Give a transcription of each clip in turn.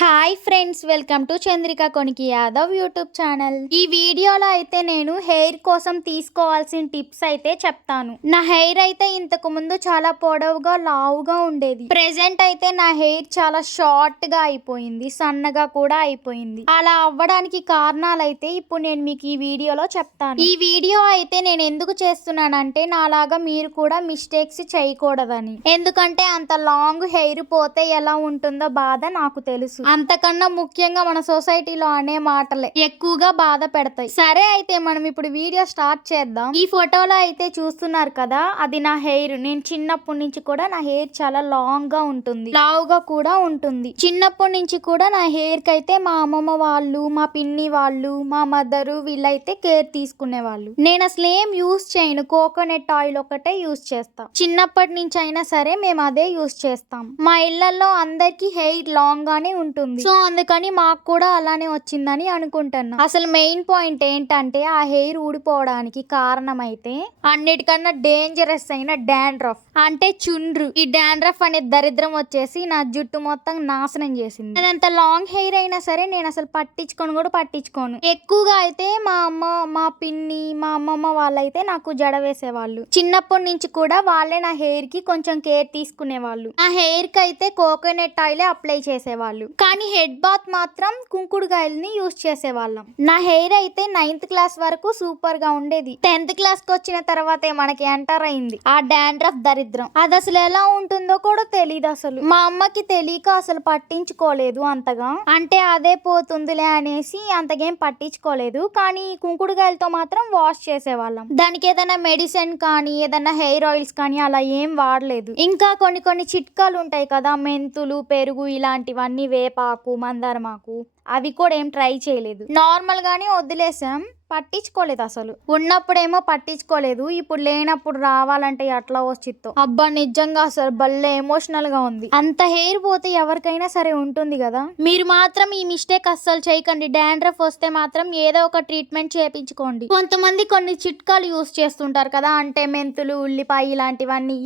Hi friends, welcome to Chandrika Koniki Yadav YouTube channel. ఈ వీడియోలో అయితే నేను హెయిర్ కోసం తీసుకోవాల్సిన టిప్స్ అయితే చెప్తాను. నా హెయిర్ అయితే ఇంతకు ముందు చాలా పొడవుగా లావుగా ఉండేది. ప్రెసెంట్ అయితే నా హెయిర్ చాలా షార్ట్ గా అయిపోయింది, సన్నగా కూడా అయిపోయింది. అలా అవ్వడానికి కారణాలు అయితే ఇప్పుడు నేను మీకు ఈ వీడియోలో చెప్తాను. ఈ వీడియో అయితే నేను ఎందుకు చేస్తున్నానంటే నాలాగా మీరు కూడా మిస్టేక్స్ చేయకూడదని. ఎందుకంటే అంత లాంగ్ హెయిర్ పోతే ఎలా ఉంటుందో బాధ నాకు తెలుసు. అంతకన్నా ముఖ్యంగా మన సొసైటీలో అనే మాటలే ఎక్కువగా బాధ పెడతాయి. సరే, అయితే మనం ఇప్పుడు వీడియో స్టార్ట్ చేద్దాం. ఈ ఫోటోలో అయితే చూస్తున్నారు కదా, అది నా హెయిర్. నేను చిన్నప్పటి నుంచి కూడా నా హెయిర్ చాలా లాంగ్ గా ఉంటుంది, లావుగా కూడా ఉంటుంది. చిన్నప్పటి నుంచి కూడా నా హెయిర్ కి అయితే మా అమ్మమ్మ వాళ్ళు, మా పిన్ని వాళ్ళు, మా మదరు వీళ్ళైతే కేర్ తీసుకునే వాళ్ళు. నేను అసలు ఏం యూస్ చేయను, కోకోనట్ ఆయిల్ ఒకటే యూస్ చేస్తాం. చిన్నప్పటి నుంచి అయినా సరే మేము అదే యూస్ చేస్తాం. మా ఇళ్లలో అందరికి హెయిర్ లాంగ్ గానే ఉంటుంది, సో అందుకని మాకు కూడా అలానే వచ్చిందని అనుకుంటున్నా. అసలు మెయిన్ పాయింట్ ఏంటంటే ఆ హెయిర్ ఊడిపోవడానికి కారణం అయితే అన్నిటికన్నా డేంజరస్ అయిన డాండ్రఫ్ అంటే చుండ్రు. ఈ డాండ్రఫ్ అనే దరిద్రం వచ్చేసి నా జుట్టు మొత్తం నాశనం చేసింది. అదంత లాంగ్ హెయిర్ అయినా సరే నేను అసలు పట్టించుకోను. ఎక్కువగా అయితే మా అమ్మ, మా పిన్ని, మా అమ్మమ్మ వాళ్ళైతే నాకు జడ వేసేవాళ్ళు. చిన్నప్పటి నుంచి కూడా వాళ్ళే నా హెయిర్ కి కొంచెం కేర్ తీసుకునేవాళ్ళు. నా హెయిర్ కి అయితే కోకోనట్ ఆయిల్ అప్లై చేసేవాళ్ళు, కానీ హెడ్ బాత్ మాత్రం కుంకుడుకాయలని యూజ్ చేసేవాళ్ళం. నా హెయిర్ అయితే 9th క్లాస్ వరకు సూపర్ గా ఉండేది. 10th క్లాస్ కి వచ్చిన తర్వాతే మనకి ఎంటర్ అయింది ఆ డాండ్రఫ్ దరిద్రం. అది అసలు ఎలా ఉంటుందో కూడా తెలియదు. అసలు మా అమ్మకి తెలియక అసలు పట్టించుకోలేదు అంతగా. అంటే అదే పోతుందిలే అనేసి అంతగేం పట్టించుకోలేదు, కానీ కుంకుడుకాయలతో మాత్రం వాష్ చేసేవాళ్ళం. దానికి ఏదైనా మెడిసిన్ కానీ ఏదైనా హెయిర్ ఆయిల్స్ కానీ అలా ఏం వాడలేదు. ఇంకా కొన్ని చిట్కాలు ఉంటాయి కదా, మెంతులు, పెరుగు ఇలాంటివన్నీ, వేపాకు, మందారమాకు, అవి కూడా ఏం ట్రై చేయలేదు. నార్మల్ గానే వదిలేసాం, పట్టించుకోలేదు. అసలు ఉన్నప్పుడేమో పట్టించుకోలేదు, ఇప్పుడు లేనప్పుడు రావాలంటే ఎట్లా వచ్చితో. అబ్బా నిజంగా అసలు భలే ఎమోషనల్ గా ఉంది. అంత హెయిర్ పోతే ఎవరికైనా సరే ఉంటుంది కదా. మీరు మాత్రం ఈ మిస్టేక్ అస్సలు చేయకండి. డాండ్రఫ్ వస్తే మాత్రం ఏదో ఒక ట్రీట్మెంట్ చేయించుకోండి. కొంతమంది కొన్ని చిట్కాలు యూస్ చేస్తుంటారు కదా, అంటే మెంతులు, ఉల్లిపాయ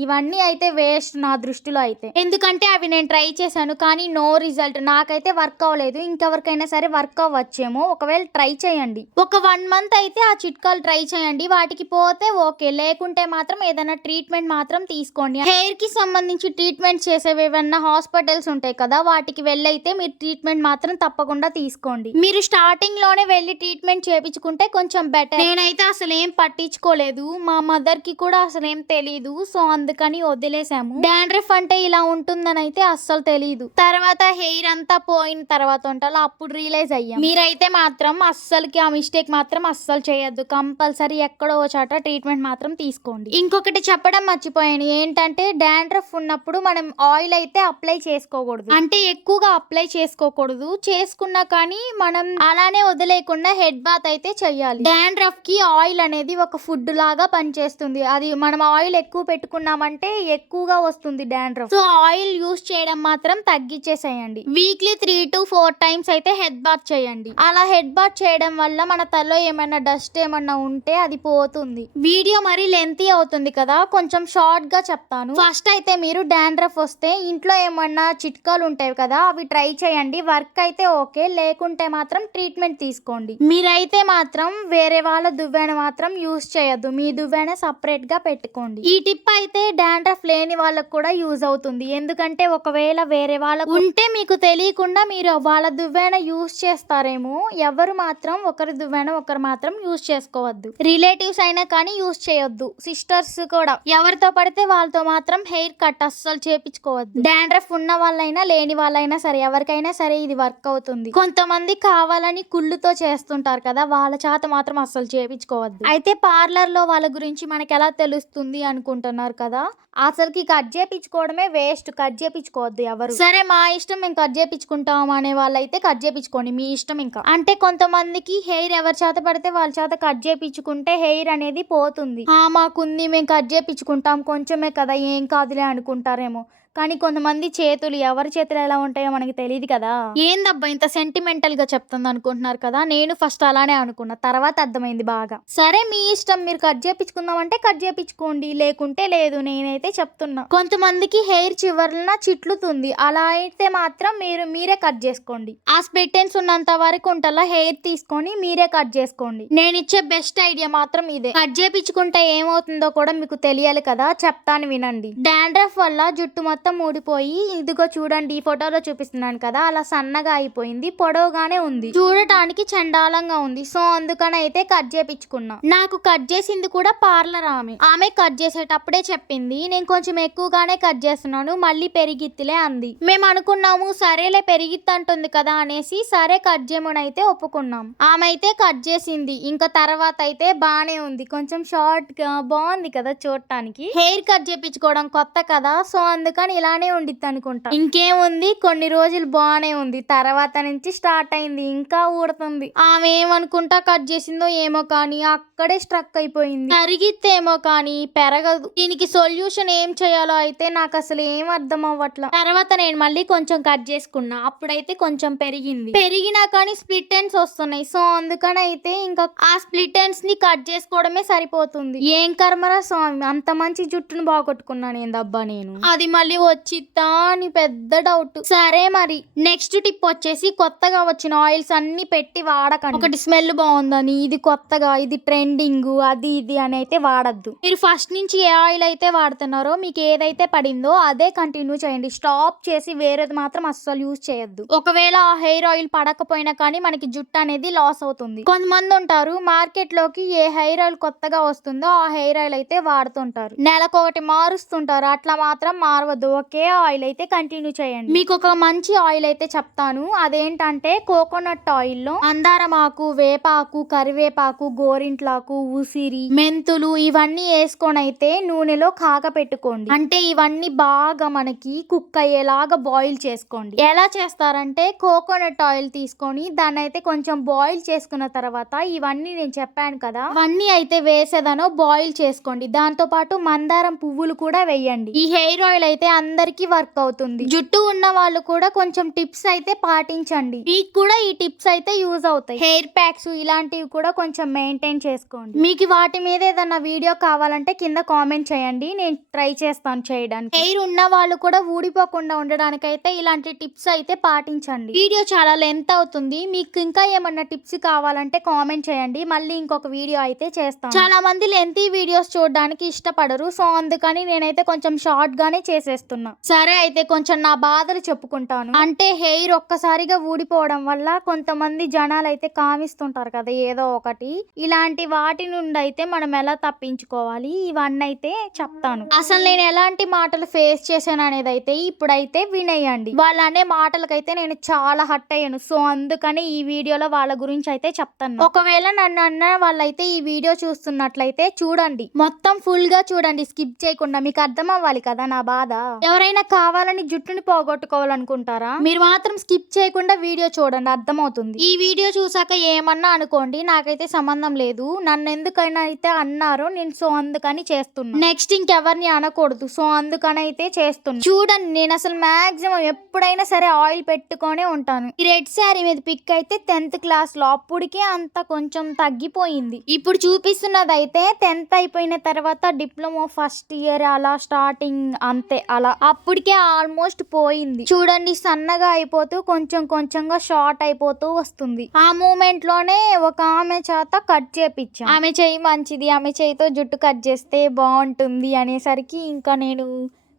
ఇవన్నీ అయితే వేస్ట్ నా దృష్టిలో అయితే. ఎందుకంటే అవి నేను ట్రై చేశాను, కానీ నో రిజల్ట్. నాకైతే వర్క్ అవ్వలేదు. ఇంకెవరికైనా సరే వర్క్ అవ్వచ్చేమో, ఒకవేళ ట్రై చేయండి. ఒక 1 మంత్ అయితే ఆ చిట్కాలు ట్రై చేయండి. వాటికి పోతే ఓకే, లేకుంటే మాత్రం ఏదైనా ట్రీట్మెంట్ మాత్రం తీసుకోండి. హెయిర్ కి సంబంధించి ట్రీట్మెంట్ చేసేవి ఏమన్నా హాస్పిటల్స్ ఉంటాయి కదా, వాటికి వెళ్ళైతే మీరు ట్రీట్మెంట్ మాత్రం తప్పకుండా తీసుకోండి. మీరు స్టార్టింగ్ లోనే వెళ్ళి ట్రీట్మెంట్ చేయించుకుంటే కొంచెం బెటర్. నేనైతే అసలు ఏం పట్టించుకోలేదు, మా మదర్ కి కూడా అసలు ఏం తెలీదు, సో అందుకని వదిలేసాము. డాండ్రఫ్ అంటే ఇలా ఉంటుందని అయితే అస్సలు తెలీదు. తర్వాత హెయిర్ అంతా పోయిన తర్వాత ఉంటాలో అప్పుడు రియలైజ్ అయ్యాం. మీరైతే మాత్రం అస్సలకి ఆ మిస్టేక్ మాత్రం అస్సలు చేయొద్దు. కంపల్సరీ ఎక్కడో చాట ట్రీట్మెంట్ మాత్రం తీసుకోండి. ఇంకొకటి చెప్పడం మర్చిపోయాను, ఏంటంటే డాండ్రఫ్ ఉన్నప్పుడు మనం ఆయిల్ అయితే అప్లై చేసుకోకూడదు. అంటే ఎక్కువగా అప్లై చేసుకోకూడదు. చేసుకున్నా కానీ మనం అలానే వదిలేకుండా హెడ్ బాత్ అయితే చెయ్యాలి. డాండ్రఫ్ కి ఆయిల్ అనేది ఒక ఫుడ్ లాగా పనిచేస్తుంది. అది మనం ఆయిల్ ఎక్కువ పెట్టుకున్నామంటే ఎక్కువగా వస్తుంది డాండ్రఫ్. సో ఆయిల్ యూస్ చేయడం మాత్రం తగ్గించేసేయండి. వీక్లీ 3 to 4 టైమ్స్ అయితే హెడ్ బాత్ చేయండి. అలా హెడ్ బాత్ చేయడం వల్ల మన తలలో ఏమైనా డస్ట్ ఏమన్నా ఉంటే అది పోతుంది. వీడియో మరి లెంతీ అవుతుంది కదా, కొంచెం షార్ట్ గా చెప్తాను. ఫస్ట్ అయితే మీరు డాండ్రఫ్ వస్తే ఇంట్లో ఏమన్నా చిట్కాలు ఉంటాయి కదా, అవి ట్రై చేయండి. వర్క్ అయితే ఓకే, లేకుంటే మాత్రం ట్రీట్మెంట్ తీసుకోండి. మీరైతే మాత్రం వేరే వాళ్ళ దువ్వెన మాత్రం యూస్ చేయొద్దు, మీ దువ్వెన సపరేట్ గా పెట్టుకోండి. ఈ టిప్ అయితే డాండ్రఫ్ లేని వాళ్ళకు కూడా యూజ్ అవుతుంది. ఎందుకంటే ఒకవేళ వేరే వాళ్ళకు ఉంటే మీకు తెలియకుండా మీరు వాళ్ళ దువ్వెన యూస్ చేస్తారేమో. ఎవరు మాత్రం ఒకరి దువ్వెన ఒకరు మాత్రం యూస్ చేసుకోవద్దు. రిలేటివ్స్ అయినా కానీ యూస్ చేయొద్దు. సిస్టర్స్ కూడా ఎవరితో పడితే వాళ్ళతో మాత్రం హెయిర్ కట్ అస్సలు చేపించుకోవద్దు. డాండ్రఫ్ ఉన్న వాళ్ళైనా లేని వాళ్ళైనా సరే ఎవరికైనా సరే ఇది వర్క్ అవుతుంది. కొంతమంది కావాలని కుళ్ళుతో చేస్తుంటారు కదా, వాళ్ళ చేత మాత్రం అస్సలు చేపించుకోవద్దు. అయితే పార్లర్ లో వాళ్ళ గురించి మనకి ఎలా తెలుస్తుంది అనుకుంటున్నారు కదా, అసలుకి కట్ చేపించుకోవడమే వేస్ట్. కట్ చేపించుకోవద్దు ఎవరు. సరే మా ఇష్టం, మేము కట్ చేపించుకుంటాం అనే వాళ్ళైతే కట్ చేపించుకోండి, మీ ఇష్టం. ఇంకా అంటే కొంతమందికి హెయిర్ ఎవరి చేత పడితే వాళ్ళ చేత కట్ చేపించుకుంటే హెయిర్ అనేది పోతుంది. మాకుంది, మేము కట్ చేపించుకుంటాం, కొంచెమే కదా ఏం కాదులే అనుకుంటారేమో. కానీ కొంతమంది చేతులు ఎవరి చేతులు ఎలా ఉంటాయో మనకి తెలియదు కదా. ఏందబ్బా ఇంత సెంటిమెంటల్ గా చెప్తుంది అనుకుంటున్నారు కదా. నేను ఫస్ట్ అలానే అనుకున్నా, తర్వాత అర్థమైంది బాగా. సరే మీ ఇష్టం, మీరు కట్ చేపించుకుందామంటే కట్ చేపించుకోండి, లేకుంటే లేదు. నేనైతే చెప్తున్నా, కొంతమందికి హెయిర్ చివర్లన చిట్లుతుంది, అలా అయితే మాత్రం మీరే కట్ చేసుకోండి. ఆ స్ప్లిట్ ఎండ్స్ ఉన్నంత వరకు ఉంటలా హెయిర్ తీసుకొని మీరే కట్ చేసుకోండి. నేను ఇచ్చే బెస్ట్ ఐడియా మాత్రం ఇదే. కట్ చేపించుకుంటే ఏమవుతుందో కూడా మీకు తెలియాలి కదా, చెప్తాను వినండి. డాండ్రఫ్ వల్ల జుట్టు మొత్తం ఊడిపోయి, ఇదిగో చూడండి ఈ ఫోటోలో చూపిస్తున్నాను కదా, అలా సన్నగా అయిపోయింది, పొడవుగానే ఉంది, చూడటానికి చండాలంగా ఉంది. సో అందుకని అయితే కట్ చేపించుకున్నా. నాకు కట్ చేసింది కూడా పార్లర్ ఆమె కట్ చేసేటప్పుడే చెప్పింది, నేను కొంచెం ఎక్కువగానే కట్ చేస్తున్నాను, మళ్ళీ పెరిగిత్తిలే అంది. మేము అనుకున్నాము సరేలే పెరిగిత్తి అంటుంది కదా అనేసి సరే కట్ చేయమనైతే ఒప్పుకున్నాం. ఆమె అయితే కట్ చేసింది. ఇంకా తర్వాత అయితే బానే ఉంది, కొంచెం షార్ట్ గా బాగుంది కదా చూడటానికి. హెయిర్ కట్ చేపించుకోవడం కొత్త కదా, సో అందుకని ఇలానే ఉండిద్ది అనుకుంటా. ఇంకేముంది, కొన్ని రోజులు బానే ఉంది, తర్వాత నుంచి స్టార్ట్ అయింది ఇంకా ఊడుతుంది. ఆమె ఏమనుకుంటా కట్ చేసిందో ఏమో కానీ అక్కడే స్ట్రక్ అయిపోయింది. పెరిగిత్తేమో కానీ పెరగదు. దీనికి సొల్యూషన్ ఏం చేయాలో అయితే నాకు అసలు ఏం అర్థం అవ్వట్లా. తర్వాత నేను మళ్ళీ కొంచెం కట్ చేసుకున్నా, అప్పుడైతే కొంచెం పెరిగినా కానీ స్ప్లిట్ ఎండ్స్ వస్తున్నాయి. సో అందుకని అయితే ఇంకా ఆ స్ప్లిట్ ఎండ్స్ ని కట్ చేసుకోవడమే సరిపోతుంది. ఏం కర్మరా స్వామి, అంత మంచి జుట్టును బాగొట్టుకున్నాను ఏందబ్బా నేను. అది మళ్ళీ వచ్చిద్దా అని పెద్ద డౌట్. సరే మరి నెక్స్ట్ టిప్ వచ్చేసి, కొత్తగా వచ్చిన ఆయిల్స్ అన్ని పెట్టి వాడకండి. ఒకటి స్మెల్ బాగుందని, ఇది కొత్తగా, ఇది ట్రెండింగ్, అది ఇది అని అయితే వాడద్దు. మీరు ఫస్ట్ నుంచి ఏ ఆయిల్ అయితే వాడుతున్నారో, మీకు ఏదైతే పడిందో అదే కంటిన్యూ చేయండి. స్టాప్ చేసి వేరేది మాత్రం అస్సలు యూజ్ చేయొద్దు. ఒకవేళ ఆ హెయిర్ ఆయిల్ పడకపోయినా కానీ మనకి జుట్టు అనేది లాస్ అవుతుంది. కొంతమంది ఉంటారు మార్కెట్ లోకి ఏ హెయిర్ ఆయిల్ కొత్తగా వస్తుందో ఆ హెయిర్ ఆయిల్ అయితే వాడుతుంటారు, నెలకొకటి మారుస్తుంటారు. అట్లా మాత్రం మారవద్దు, ఒకే ఆయిల్ అయితే కంటిన్యూ చేయండి. మీకు ఒక మంచి ఆయిల్ అయితే చెప్తాను, అదేంటంటే కోకోనట్ ఆయిల్ లో మందారమాకు, వేపాకు, కరివేపాకు, గోరింట్లాకు, ఉసిరి, మెంతులు ఇవన్నీ వేసుకొని అయితే నూనెలో కాగపెట్టుకోండి. అంటే ఇవన్నీ బాగా మనకి కుక్ అయ్యేలాగా బాయిల్ చేసుకోండి. ఎలా చేస్తారంటే కోకోనట్ ఆయిల్ తీసుకొని దాన్ని అయితే కొంచెం బాయిల్ చేసుకున్న తర్వాత ఇవన్నీ నేను చెప్పాను కదా, అవన్నీ అయితే వేసేదానో బాయిల్ చేసుకోండి. దాంతో పాటు మందారం పువ్వులు కూడా వేయండి. ఈ హెయిర్ ఆయిల్ అయితే అందరికీ వర్క్ అవుతుంది. జుట్టు ఉన్న వాళ్ళు కూడా కొంచెం టిప్స్ అయితే పాటించండి, మీకు కూడా ఈ టిప్స్ అయితే యూజ్ అవుతాయి. హెయిర్ ప్యాక్స్ ఇలాంటివి కూడా కొంచెం మెయింటైన్ చేసుకోండి. మీకు వాటి మీద ఏదన్నా వీడియో కావాలంటే కింద కామెంట్ చేయండి, నేను ట్రై చేస్తాను చేయడానికి. హెయిర్ ఉన్న వాళ్ళు కూడా ఊడిపోకుండా ఉండడానికి అయితే ఇలాంటి టిప్స్ అయితే పాటించండి. వీడియో చాలా లెంత్ అవుతుంది, మీకు ఇంకా ఏమన్నా టిప్స్ కావాలంటే కామెంట్ చేయండి, మళ్ళీ ఇంకొక వీడియో అయితే చేస్తాను. చాలా మంది లెంతీ వీడియోస్ చూడడానికి ఇష్టపడరు, సో అందుకని నేనైతే కొంచెం షార్ట్ గానే చేసేస్తున్నా. సరే అయితే కొంచెం నా బాధలు చెప్పుకుంటాను. అంటే హెయిర్ ఒక్కసారిగా ఊడిపోవడం వల్ల కొంతమంది జనాలు అయితే కామిస్తుంటారు కదా ఏదో ఒకటి, ఇలాంటి వాటి నుండి అయితే మనం ఎలా తప్పించుకోవాలి ఇవన్నీ అయితే చెప్తాను. అసలు నేను ఎలాంటి మాటలు ఫేస్ చేశాను అనేది అయితే ఇప్పుడైతే వినేయండి. వాళ్ళు అనే మాటలకైతే నేను చాలా హర్ట్ అయ్యాను, సో అందుకని ఈ వీడియోలో వాళ్ళ గురించి అయితే చెప్తాను. ఒకవేళ నన్ను అన్న వాళ్ళైతే ఈ వీడియో చూస్తున్నట్లయితే చూడండి, మొత్తం ఫుల్ గా చూడండి, స్కిప్ చేయకుండా. మీకు అర్థం అవ్వాలి కదా నా బాధ. ఎవరైనా కావాలని జుట్టుని పోగొట్టుకోవాలనుకుంటారా, మీరు మాత్రం స్కిప్ చేయకుండా వీడియో చూడండి, అర్థమవుతుంది. ఈ వీడియో చూసాక ఏమన్నా అనుకోండి, నాకైతే సంబంధం లేదు. నన్ను ఎందుకైనా అయితే అన్నారో నేను సో అందుకని చేస్తున్నా. నెక్స్ట్ ఇంకెవరిని అనకూడదు, సో అందుకని అయితే చేస్తున్నా. చూడండి నేను అసలు మాక్సిమం ఎప్పుడైనా సరే ఆయిల్ పెట్టుకొనే ఉంటాను. ఈ రెడ్ శారీ మీద పిక్ అయితే 10th క్లాస్ లో, అప్పటికే అంత కొంచెం తగ్గిపోయింది. ఇప్పుడు చూపిస్తున్నది అయితే 10th అయిపోయిన తర్వాత డిప్లొమా ఫస్ట్ ఇయర్ అలా స్టార్టింగ్ అంతే, అలా అప్పటికే ఆల్మోస్ట్ పోయింది. చూడండి సన్నగా అయిపోతూ కొంచెం కొంచెంగా షార్ట్ అయిపోతూ వస్తుంది. ఆ మూమెంట్ లోనే ఒక ఆమె చేత కట్ చేపించాం. ఆమె చెయ్యి మంచిది, ఆమె చేయితో జుట్టు కట్ చేస్తే బాగుంటుంది అనేసరికి ఇంకా నేను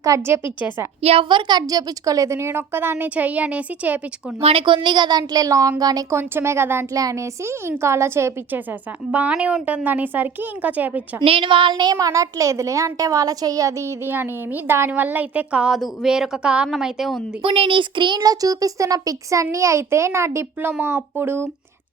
కట్ చేపించేసా. ఎవ్వరు కట్ చేపించుకోలేదు, నేను ఒక్కదాన్ని చెయ్యి అనేసి చేపించుకున్నా. మనకుంది కదంట్లే లాంగ్ గానే, కొంచెమే కదంట్లే అనేసి ఇంకా అలా చేపించేసేసా. బానే ఉంటుంది అనేసరికి ఇంకా చేపించా. నేను వాళ్ళని ఏం అనట్లేదులే, అంటే వాళ్ళ చెయ్యి అది ఇది అనేమి, దానివల్ల అయితే కాదు, వేరొక కారణం అయితే ఉంది. ఇప్పుడు నేను ఈ స్క్రీన్ లో చూపిస్తున్న పిక్స్ అన్ని అయితే నా డిప్లొమా అప్పుడు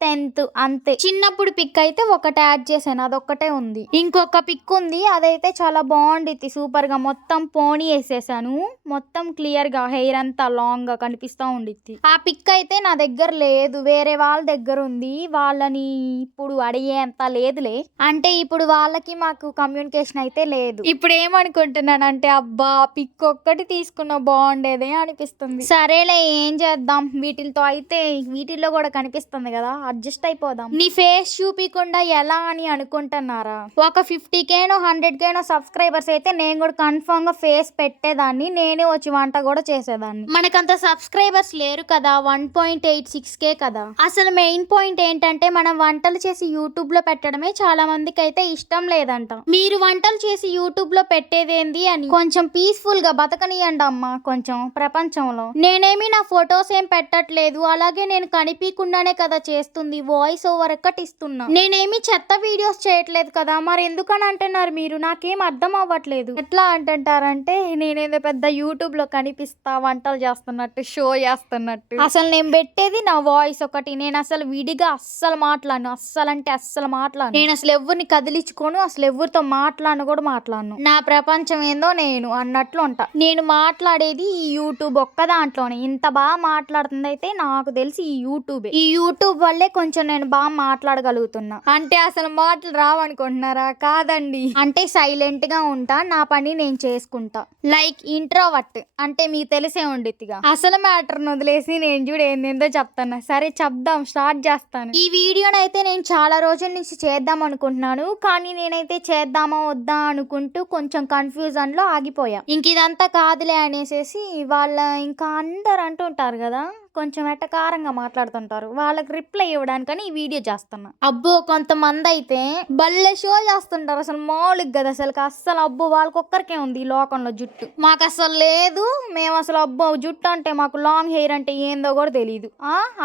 10th అంతే. చిన్నప్పుడు పిక్ అయితే ఒకటి యాడ్ చేశాను, అదొక్కటే ఉంది. ఇంకొక పిక్ ఉంది, అదైతే చాలా బాగుండిద్ది సూపర్ గా. మొత్తం పోనీ వేసేసాను, మొత్తం క్లియర్ గా హెయిర్ అంతా లాంగ్ గా కనిపిస్తా ఉండిద్ది. ఆ పిక్ అయితే నా దగ్గర లేదు, వేరే వాళ్ళ దగ్గర ఉంది. వాళ్ళని ఇప్పుడు అడిగేంత లేదులే, అంటే ఇప్పుడు వాళ్ళకి మాకు కమ్యూనికేషన్ అయితే లేదు. ఇప్పుడు ఏమనుకుంటున్నానంటే అబ్బా పిక్ ఒక్కటి తీసుకున్నా బాగుండేదే అనిపిస్తుంది. సరేలే ఏం చేద్దాం, వీటితో అయితే వీటిల్లో కూడా కనిపిస్తుంది కదా, అడ్జస్ట్ అయిపోదాం. నీ ఫేస్ చూపించకుండా ఎలా అని అనుకుంటున్నారా? ఒక 50Kనో 100Kనో సబ్స్క్రైబర్స్ అయితే నేను కూడా కన్ఫర్మ్ గా ఫేస్ పెట్టేదాన్ని, నేనే వచ్చి వంట కూడా చేసేదాన్ని. మనకంత సబ్స్క్రైబర్స్ లేరు కదా, 1.86K కదా. అసలు మెయిన్ పాయింట్ ఏంటంటే మనం వంటలు చేసి యూట్యూబ్ లో పెట్టడమే చాలా మందికి అయితే ఇష్టం లేదంట. మీరు వంటలు చేసి యూట్యూబ్ లో పెట్టేదేంది అని కొంచెం పీస్ఫుల్ గా బతకనియండి అమ్మా కొంచెం ప్రపంచంలో. నేనేమి నా ఫొటోస్ ఏం పెట్టట్లేదు, అలాగే నేను కనిపించకుండానే కదా చేస్తుంది, వాయిస్ ఓవర్ ఎక్కటి ఇస్తున్నా. నేనేమి చెత్త వీడియోస్ చేయట్లేదు కదా, మరి ఎందుకని అంటున్నారు మీరు? నాకేం అర్థం అవ్వట్లేదు. ఎట్లా అంటుంటారంటే నేనేదో పెద్ద యూట్యూబ్ లో కనిపిస్తా వంటలు చేస్తున్నట్టు, షో చేస్తున్నట్టు. అసలు నేను పెట్టేది నా వాయిస్ ఒకటి, నేను అసలు విడిగా అస్సలు మాట్లాడను, అస్సలు అంటే అస్సలు మాట్లాడను. నేను అసలు ఎవరిని కదిలించుకోను, అసలు ఎవరితో మాట్లాడను కూడా మాట్లాడను. నా ప్రపంచం ఏందో నేను అన్నట్లు ఉంటా. నేను మాట్లాడేది ఈ యూట్యూబ్ ఒక్క దాంట్లోనే. ఇంత బాగా మాట్లాడుతుంది అయితే నాకు తెలిసి ఈ యూట్యూబే. ఈ యూట్యూబ్ వల్లే కొంచెం నేను బాగా మాట్లాడగలుగుతున్నా. అంటే అసలు మాటలు రావనుకుంటున్నారా? కాదండి, అంటే సైలెంట్ గా ఉంటా, నా పని నేను చేసుకుంటా. లైక్ ఇంట్రోవర్ట్ అంటే మీకు తెలిసే ఉండిద్దిగా. అసలు మ్యాటర్ వదిలేసి నేను చూడు ఏందేందో చెప్తాను. సరే చెప్దాం, స్టార్ట్ చేస్తాను. ఈ వీడియోనైతే నేను చాలా రోజుల నుంచి చేద్దాం అనుకుంటున్నాను, కానీ నేనైతే చేద్దామా వద్దా అనుకుంటూ కొంచెం కన్ఫ్యూజన్ లో ఆగిపోయా. ఇంక ఇదంతా కాదులే అనేసి వాళ్ళ ఇంకా అందరు అంటుంటారు కదా, కొంచెం ఎటకారంగా మాట్లాడుతుంటారు, వాళ్ళకి రిప్లై ఇవ్వడానికని ఈ వీడియో చేస్తున్నా. అబ్బో కొంతమంది అయితే భలే షో చేస్తుంటారు, అసలు మామూలుగా కదా అసలు. అస్సలు అబ్బో వాళ్ళకొక్కరికే ఉంది ఈ లోకంలో జుట్టు, మాకు అసలు లేదు. మేము అసలు అబ్బో జుట్టు అంటే మాకు లాంగ్ హెయిర్ అంటే ఏందో కూడా తెలియదు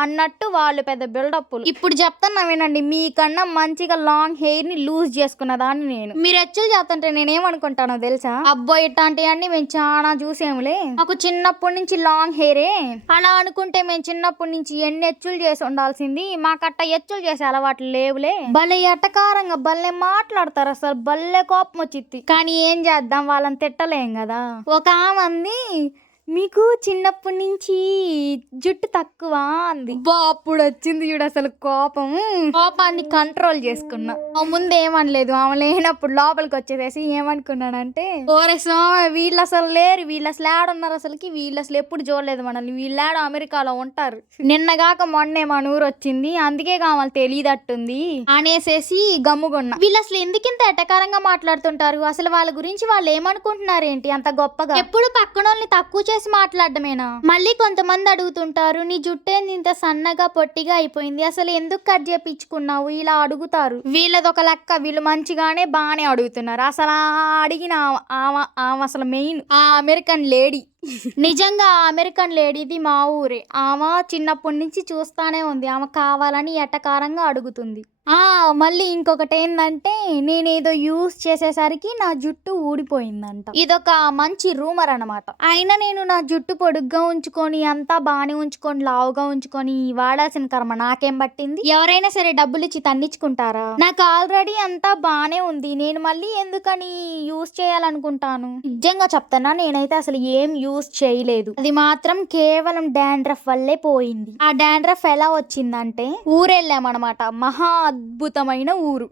అన్నట్టు వాళ్ళు పెద్ద బిల్డప్లు. ఇప్పుడు చెప్తున్నా వినండి, మీకన్నా మంచిగా లాంగ్ హెయిర్ ని లూజ్ చేసుకున్న దాన్ని నేను. మీరు హెచ్చులు చేస్తుంటే నేనేమనుకుంటానో తెలుసా? అబ్బో ఇట్లాంటివన్నీ మేము చాలా చూసేములే, మాకు చిన్నప్పటి నుంచి లాంగ్ హెయిరే. అలా అనుకుంటే మేము చిన్నప్పటి నుంచి ఎన్ని ఎచ్చులు చేసి ఉండాల్సింది, మాకట్ట ఎచ్చులు చేసే అలవాట్లు లేవులే. భలే ఎటకారంగా భలే మాట్లాడతారు, అసలు భలే కోపం వచ్చింది. కానీ ఏం చేద్దాం, వాళ్ళని తిట్టలేం కదా. ఒక ఆమంది మీకు చిన్నప్పటి నుంచి జుట్టు తక్కువ అంది. అప్పుడు వచ్చింది చూడు అసలు కోపం. కోపాన్ని కంట్రోల్ చేసుకున్నా. ముందు ఏమనలేదు, ఆమె లేనప్పుడు లోపలికి వచ్చేసేసి ఏమనుకున్నానంటే ఓరే స్వామి వీళ్ళు అసలు లేరు, వీళ్ళు అసలు ఏడున్నారు అసలుకి, వీళ్ళు అసలు ఎప్పుడు చూడలేదు మనల్ని, వీళ్ళేడ అమెరికాలో ఉంటారు, నిన్నగాక మొన్నే మన ఊరు వచ్చింది, అందుకే కావాలి తెలియదట్టుంది అనేసేసి గమ్ముగున్నా. వీళ్ళు అసలు ఎందుకింత ఎటకారంగా మాట్లాడుతుంటారు, అసలు వాళ్ళ గురించి వాళ్ళు ఏమనుకుంటున్నారు ఏంటి అంత గొప్పగా, ఎప్పుడు పక్కనోళ్ళని తక్కువ చేసి మాట్లాడమేనా. మళ్ళీ కొంతమంది అడుగుతుంటారు, నీ జుట్టేంది ఇంత సన్నగా పొట్టిగా అయిపోయింది, అసలు ఎందుకు కట్ చేపించుకున్నావు, ఇలా అడుగుతారు. వీళ్ళదొక లెక్క, వీళ్ళు మంచిగానే బాగానే అడుగుతున్నారు. అసలు అడిగిన ఆమె అసలు మెయిన్ ఆ అమెరికన్ లేడీ. నిజంగా ఆ అమెరికన్ లేడీది మా ఊరే. ఆమె చిన్నప్పటి నుంచి చూస్తానే ఉంది, ఆమె కావాలని ఎటకారంగా అడుగుతుంది. మళ్ళీ ఇంకొకటి ఏంటంటే నేనేదో యూస్ చేసేసరికి నా జుట్టు ఊడిపోయిందంట. ఇదొక మంచి రూమర్ అనమాట. అయినా నేను నా జుట్టు పొడుగ్గా ఉంచుకొని అంతా బాగానే ఉంచుకొని లావుగా ఉంచుకొని వాడాల్సిన కర్మ నాకేం పట్టింది. ఎవరైనా సరే డబ్బులు ఇచ్చి తన్నించుకుంటారా? నాకు ఆల్రెడీ అంతా బాగానే ఉంది, నేను మళ్ళీ ఎందుకని యూస్ చేయాలనుకుంటాను. నిజంగా చెప్తానా, నేనైతే అసలు ఏం యూస్ చేయలేదు. అది మాత్రం కేవలం డాండ్రఫ్ వల్లే పోయింది. ఆ డాండ్రఫ్ ఎలా వచ్చిందంటే ఊరెళ్ళామన్నమాట, మహా అద్భుతమైన ఊరు.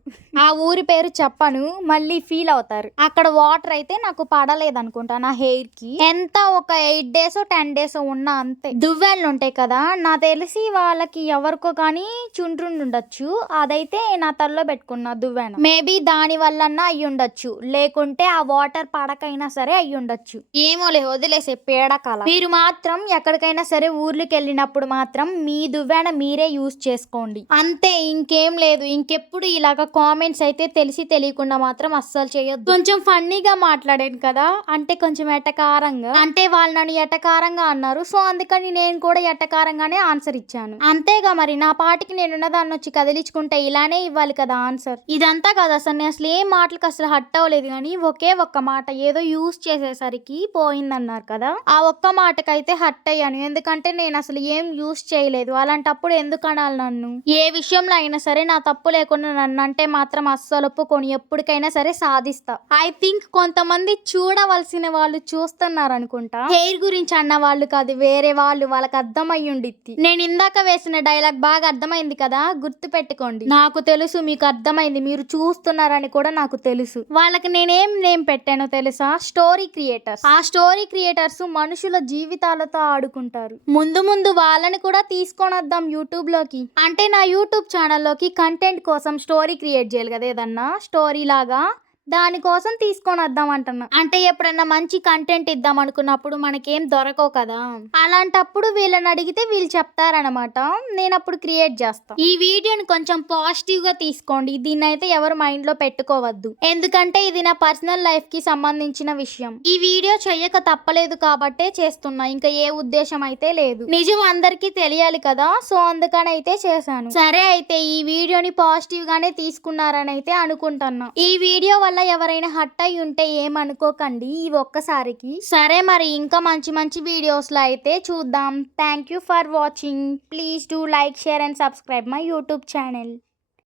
ఆ ఊరి పేరు చెప్పను, మళ్ళీ ఫీల్ అవుతారు. అక్కడ వాటర్ అయితే నాకు పడలేదు అనుకుంటా నా హెయిర్ కి. ఎంత ఒక 8 days 10 days ఉన్నా అంతే. దువ్వెళ్ళు ఉంటాయి కదా, నా తెలిసి వాళ్ళకి ఎవరికో కానీ చుండ్రుండొచ్చు, అదైతే నా తల్లో పెట్టుకున్నా దువ్వెన. మేబీ దాని వల్లన్నా అయ్యి ఉండొచ్చు, లేకుంటే ఆ వాటర్ పడకైనా సరే అయ్యి ఉండొచ్చు, ఏమోలే వదిలేసే పేడకాల. మీరు మాత్రం ఎక్కడికైనా సరే ఊర్లోకి వెళ్ళినప్పుడు మాత్రం మీ దువ్వెన మీరే యూజ్ చేసుకోండి అంతే, ఇంకేం లేదు. ఇంకెప్పుడు ఇలాగ కామెంట్స్ అయితే తెలిసి తెలియకుండా మాత్రం అస్సలు చేయొద్దు. కొంచెం ఫన్నీగా మాట్లాడాను కదా, అంటే కొంచెం ఎటకారంగా, అంటే వాళ్ళు నన్ను ఎటకారంగా అన్నారు, సో అందుకని నేను కూడా ఎటకారంగానే ఆన్సర్ ఇచ్చాను అంతేగా. మరి నా పాటికి నేనున్న దాన్ని వచ్చి కదిలించుకుంటే ఇలానే ఇవ్వాలి కదా ఆన్సర్. ఇదంతా కదా అసలు నేను ఏ మాటలకు అసలు హట్ అవ్వలేదు, కానీ ఒకే ఒక్క మాట ఏదో యూస్ చేసేసరికి పోయిందన్నారు కదా. కదా, ఆ ఒక్క మాటకైతే హర్ట్ అయ్యాను. ఎందుకంటే నేను అసలు ఏం యూస్ చేయలేదు. అలాంటప్పుడు ఎందుకు అనాలి నన్ను? ఏ విషయంలో అయినా సరే నా తప్పు లేకుండా నన్ను అంటే మాత్రం అస్సలు ఒప్పుకొని ఎప్పటికైనా సరే సాధిస్తా. ఐ థింక్ కొంతమంది చూడవలసిన వాళ్ళు చూస్తున్నారు అనుకుంటా. హెయిర్ గురించి అన్న వాళ్ళు కాదు, వేరే వాళ్ళు, వాళ్ళకి అర్థమై ఉండిద్ది. నేను ఇందాక వేసిన డైలాగ్ బాగా అర్థమైంది కదా, గుర్తు పెట్టుకోండి. నాకు తెలుసు మీకు అర్థమైంది, మీరు చూస్తున్నారని కూడా నాకు తెలుసు. వాళ్ళకి నేనేం నేమ్ పెట్టానో తెలుసా? Story creators. ఆ స్టోరీ క్రియేటర్స్ మనుషుల జీవితాలతో ఆడుకుంటారు. ముందు ముందు వాళ్ళని కూడా తీసుకొని వద్దాం యూట్యూబ్ లోకి. అంటే నా యూట్యూబ్ ఛానల్లోకి కంటెంట్ కోసం స్టోరీ క్రియేట్ చేయాలి కదా, ఏదన్నా స్టోరీ లాగా, దానికోసం తీసుకొని వద్దాం అంటున్నా. అంటే ఎప్పుడన్నా మంచి కంటెంట్ ఇద్దాం అనుకున్నప్పుడు మనకేం దొరకవు కదా, అలాంటప్పుడు వీళ్ళని అడిగితే వీళ్ళు చెప్తారనమాట. నేను అప్పుడు క్రియేట్ చేస్తా. ఈ వీడియోని కొంచెం పాజిటివ్ గా తీసుకోండి. దీన్ని అయితే ఎవరు మైండ్ లో పెట్టుకోవద్దు, ఎందుకంటే ఇది నా పర్సనల్ లైఫ్ కి సంబంధించిన విషయం. ఈ వీడియో చెయ్యక తప్పలేదు కాబట్టే చేస్తున్నా, ఇంకా ఏ ఉద్దేశం అయితే లేదు. నిజం అందరికీ తెలియాలి కదా, సో అందుకనైతే చేశాను. సరే అయితే ఈ వీడియోని పాజిటివ్ గానే తీసుకున్నారని అయితే అనుకుంటున్నా. ఈ వీడియో వల్ల ఎవరైనా హట్ అయి ఉంటే ఏమనుకోకండి ఈ ఒక్కసారికి. సరే మరి ఇంకా మంచి మంచి వీడియోస్ లో అయితే చూద్దాం. Thank you for watching. Please do like, share and subscribe my YouTube channel.